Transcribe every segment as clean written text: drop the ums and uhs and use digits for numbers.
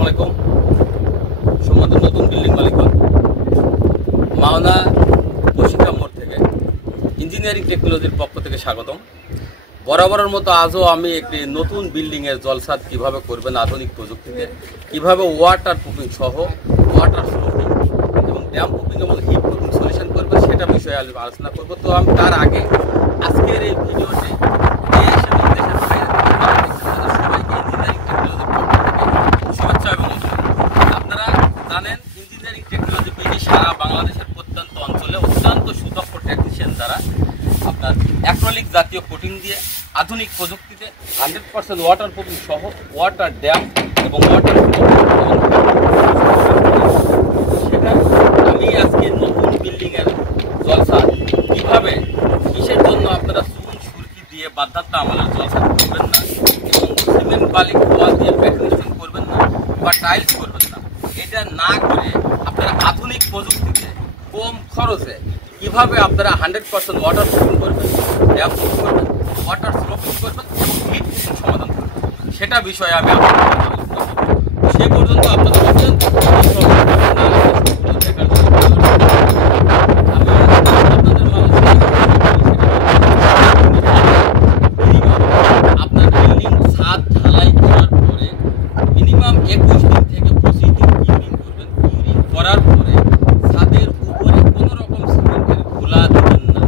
আসসালামু আলাইকুম। সম্মানিত নতুন বিল্ডিং মালিকগণ, মাওনা প্রশিক্ষা মোড় থেকে ইঞ্জিনিয়ারিং টেকনোলজির পক্ষ থেকে স্বাগতম। বরাবরের মতো আজও আমি একটি নতুন বিল্ডিংয়ের জলসাদ কিভাবে করবেন আধুনিক প্রযুক্তিতে, কিভাবে ওয়াটার প্রুফিং সহ ওয়াটার প্রুফিং এবং ড্যাম প্রুফিং এবং হিট প্রুফিং সলিউশন করবে সেটা বিষয়ে আলোচনা করব। তো আমি তার আগে আজকের এই ভিডিওতে দেশ এবং দেশের বাইরে সবাইকে ইঞ্জিনিয়ারিং টেকনোলজির পক্ষ থেকে শুভেচ্ছা এবং অভিনন্দন। আপনারা জানেন ইঞ্জিনিয়ারিং টেকনোলজি বিডি সারা বাংলাদেশের প্রত্যন্ত অঞ্চলে অত্যন্ত সুদক্ষ টেকনিশিয়ান দ্বারা আপনার অ্যাক্রিলিক জাতীয় কোটিং দিয়ে আধুনিক প্রযুক্তিতে 100% ওয়াটার প্রুফিং সহ ওয়াটার ড্যাম এবং ওয়াটার সেটা আমি আজকে নতুন বিল্ডিংয়ের জলসাদ কীভাবে কিসের জন্য আপনারা চুন সুরকি দিয়ে বাধ্যাত্ম আমাদের জলসাদ করবেন না এবং সিমেন্ট বালি খোয়া দিয়ে প্যাকেজিং করবেন না বা টাইলস করবেন না, এটা না করে আপনারা আধুনিক প্রযুক্তিতে কম খরচে কিভাবে আপনারা 100% ওয়াটার প্রুফিং করবেন, ড্যাম প্রুফ করবেন, ওয়াটার স্লোপিং করবেন এবং হিট প্রুফিং সমাধান করবেন সেটা বিষয়ে আমি আপনাদের সে পর্যন্ত আপনাদের আপনার বিল্ডিং ছাদ ঢালাই করার পরে মিনিমাম 21 দিন থেকে 25 দিন কিউরিং করবেন। কিউরিং করার পরে ছাদের উপরে কোনো রকম সিমেন্টের খোলা দিবেন না,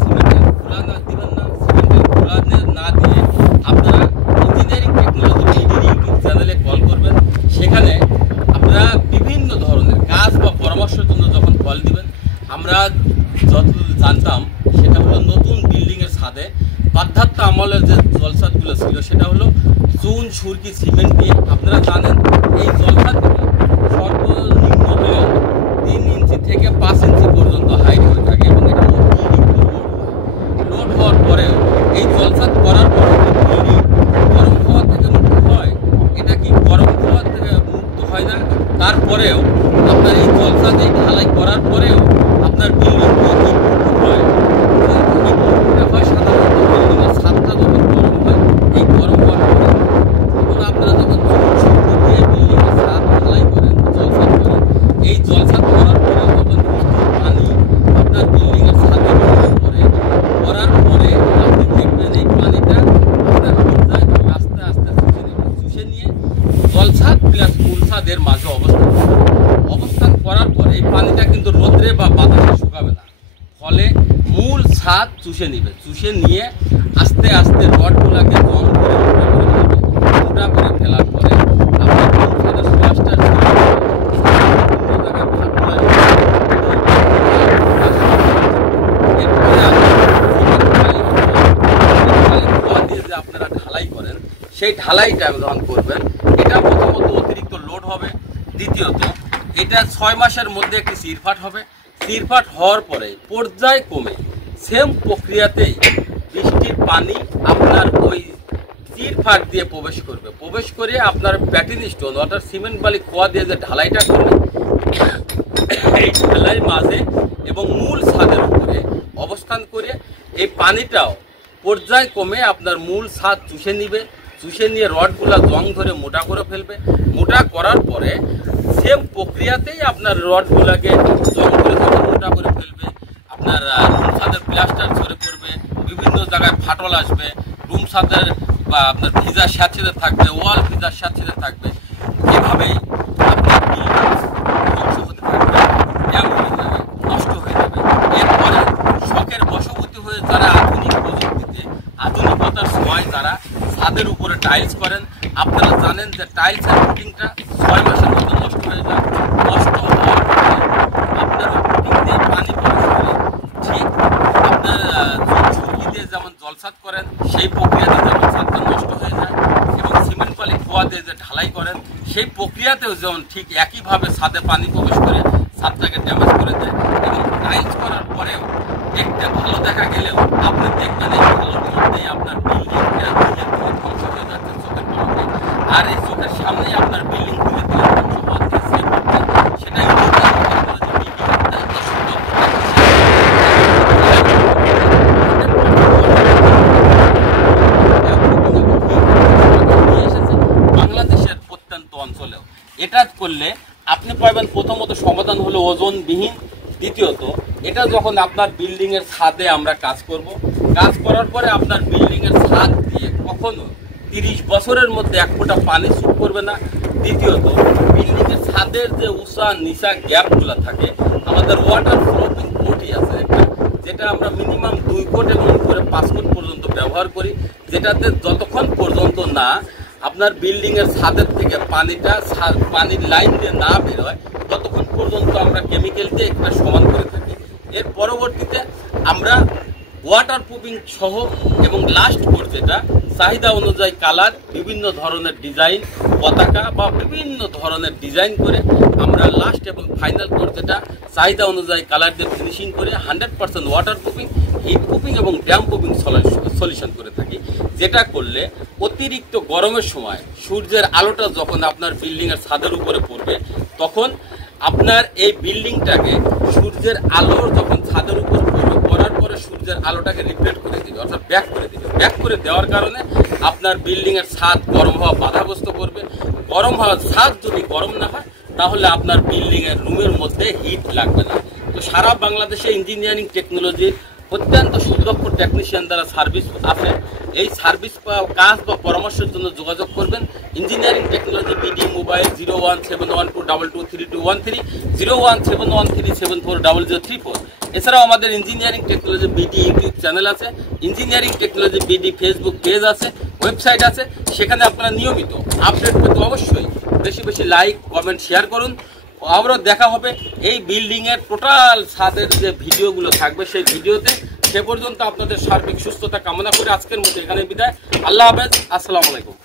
সিমেন্টের খোলা না দিয়ে আপনারা ইঞ্জিনিয়ারিং টেকনোলজি ইউটিউব চ্যানেলে কল করবেন। সেখানে আপনারা বিভিন্ন ধরনের কাজ বা পরামর্শের জন্য যখন কল দিবেন, আমরা যতদূর জানতাম সেটা হলো নতুন বিল্ডিংয়ের ছাদে বাধ্যাত্ম আমলের যে জলসাদগুলো ছিল সেটা হলো চুন সুরকি সিমেন্ট দিয়ে। আপনারা জানেন এই জলসাদগুলো সর্বনিম্ন হলেও 3 ইঞ্চি থেকে 5 ইঞ্চি পর্যন্ত হাইট হয়ে থাকে এবং এটা লোড হওয়ার পরেও এই জলসাদ করার পরে গরম হওয়া থেকে মুক্ত হয়। এটা কি গরম হওয়া থেকে মুক্ত হয় না? তারপরেও আপনার এই জলসাদ এই ঢালাই করার পরেও আপনার বিল্ডিং হয় সাধারণত বিল্ডিংয়ের ছাদটা যখন গরম হয়, এই গরম হওয়ার পরে এবং আপনারা যখন চুন দিয়ে বিল্ডিংয়ের ছাদ ঢালাই করেন, জলসাদ করেন, এই জলসাদ করার পরে যখন বৃষ্টির পানি আপনার বিল্ডিংয়ের ছাদে করার পরে আপনি দেখবেন এই পানিটা আপনার পর্যায়ে আস্তে আস্তে চুষে নিয়ে জলসাদ প্লাস মূল ছাদের মাঝে অবস্থান করার পরে এই পানিটা কিন্তু রোদ্রে বা বাতাসে শুকাবে না, ফলে মূল ছাদ চুষে নিয়ে আস্তে আস্তে রডগুলাকে জং করে মোটা করে ফেলার পরে আপনার মূল ছাদের প্লাস্টার আপনারা ঢালাই করেন, সেই ঢালাইটা যখন করবেন এটা প্রথমত অতিরিক্ত লোড হবে, দ্বিতীয়ত এটা 6 মাসের মধ্যে একটি সিরফাট হবে। সিরফাট হওয়ার পরে পর্যায় কমে সেম প্রক্রিয়াতেই বৃষ্টির পানি আপনার ওই সিরফাট দিয়ে প্রবেশ করে আপনার প্যাটিন স্টোন অর্থাৎ সিমেন্ট বালি খোয়া দিয়ে যে ঢালাইটা করবে এই ঢালাই মাঝে এবং মূল ছাদের উপরে অবস্থান করে এই পানিটাও পর্যায় কমে আপনার মূল ছাদ চুষে নিয়ে রডগুলা জং ধরে মোটা করে ফেলবে। মোটা করার পরে সেম প্রক্রিয়াতেই আপনার রডগুলাকে জং করে মোটা করে ফেলবে। আপনার রুম ছাদের প্লাস্টার ঝরে পড়বে, বিভিন্ন জায়গায় ফাটল আসবে, রুম ছাদের বা আপনার ভিজা স্যাঁতসেঁতে থাকবে, ওয়াল ভিজা স্যাঁতসেঁতে থাকবে। এভাবেই আপনার ধ্বংস হতে থাকবে, ড্যাম হয়ে যাবে, নষ্ট হয়ে যাবে। এরপরে শখের বশবর্তী হয়ে যারা আধুনিক প্রযুক্তিতে আধুনিকতার সময় যারা ছাদের উপরে টাইলস করেন, আপনারা জানেন যে টাইলসের ফুটিংটা 6 মাসের মধ্যে নষ্ট হয়ে যায়। নষ্ট হওয়ার পরে আপনার ফুটিং দিয়ে পানি প্রবেশ করে ঠিক আপনার ঝুঁকি দিয়ে যেমন জলসাদ করেন সেই প্রক্রিয়াতে যেমন ছাদটা নষ্ট হয়ে যায় এবং সিমেন্ট বালি খোয়া দিয়ে যে ঢালাই করেন সেই প্রক্রিয়াতেও যেমন ঠিক একইভাবে ছাদে পানি প্রবেশ করে ছাদটাকে ড্যামেজ করে দেয় এবং টাইলস করার পরেও দেখতে ভালো দেখা গেলেও আপনি দেখবেন এই ভালোর মধ্যেই আপনার বিল্ডিংটা ধীরে ধীরে ধ্বংস হয়ে যাচ্ছে চোখের পলকে। আর এই চোখের সামনেই আপনার বিল্ডিং ধীরে ধীরে ধ্বংস হওয়ার যে সেটা বাংলাদেশের প্রত্যন্ত অঞ্চলেও। এটা করলে আপনি পাবেন প্রথমত সমাধান হলো ওজনবিহীন, দ্বিতীয়ত এটা যখন আপনার বিল্ডিং এর ছাদে আমরা কাজ করব, কাজ করার পরে আপনার বিল্ডিং এর ছাদ দিয়ে কখনো 30 বছরের মধ্যে এক ফোঁটা পানি ছুট করবে না। দ্বিতীয়ত বিল্ডিং এর ছাদের যে উঁচা নিচা গ্যাপগুলো থাকে, আমাদের ওয়াটার ফ্লোটিং বডি আছে একটা, যেটা আমরা মিনিমাম 2 ফুট এবং উপরে 5 ফুট পর্যন্ত ব্যবহার করি, যেটাতে যতক্ষণ পর্যন্ত না আপনার বিল্ডিং এর ছাদের থেকে পানির লাইন দিয়ে না বের হয় ততক্ষণ পর্যন্ত আমরা কেমিক্যাল দিয়ে একটা সমান করে থাকি। এর পরবর্তীতে আমরা ওয়াটার প্রুফিং সহ এবং লাস্ট কোর্স যেটা চাহিদা অনুযায়ী কালার, বিভিন্ন ধরনের ডিজাইন, পতাকা বা বিভিন্ন ধরনের ডিজাইন করে আমরা লাস্ট এবং ফাইনাল কোর্স যেটা চাহিদা অনুযায়ী কালার দিয়ে ফিনিশিং করে 100% ওয়াটার প্রুফিং, হিট প্রুফিং এবং ড্যাম প্রুফিং সলিউশন করে থাকি। যেটা করলে অতিরিক্ত গরমের সময় সূর্যের আলোটা যখন আপনার বিল্ডিং এর ছাদের উপরে পড়বে, তখন আপনার এই বিল্ডিংটাকে সূর্যের আলোর যখন ছাদের উপর পড়বে, পড়ার পরে সূর্যের আলোটাকে রিফ্লেক্ট করে দিবে, অর্থাৎ ব্যাক করে দিবে। ব্যাক করে দেওয়ার কারণে আপনার বিল্ডিং এর ছাদ গরম হওয়া বাধাগ্রস্ত করবে। গরম হওয়ার ছাদ যদি গরম না হয় তাহলে আপনার বিল্ডিং এর রুমের মধ্যে হিট লাগবে না। তো সারা বাংলাদেশে ইঞ্জিনিয়ারিং টেকনোলজির অত্যন্ত সুদক্ষ টেকনিশিয়ান দ্বারা সার্ভিস আছে। এই সার্ভিস কাজ বা পরামর্শের জন্য যোগাযোগ করবেন ইঞ্জিনিয়ারিং টেকনোলজি বিডি মোবাইল 01712223213, 01713740034। এছাড়াও আমাদের engineering technology BD YouTube channel আছে, engineering technology BD Facebook page আছে, ওয়েবসাইট আছে। সেখানে আপনারা নিয়মিত আপডেট পেতে অবশ্যই বেশি বেশি লাইক, কমেন্ট, শেয়ার করুন। আবারও দেখা হবে এই বিল্ডিং এর টোটাল ছাদের যে ভিডিওগুলো থাকবে সেই ভিডিওতে। সে পর্যন্ত আপনাদের সার্বিক সুস্থতা কামনা করে আজকের মতো এখানে বিদায়। আল্লাহ হাফেজ, আসসালামু আলাইকুম।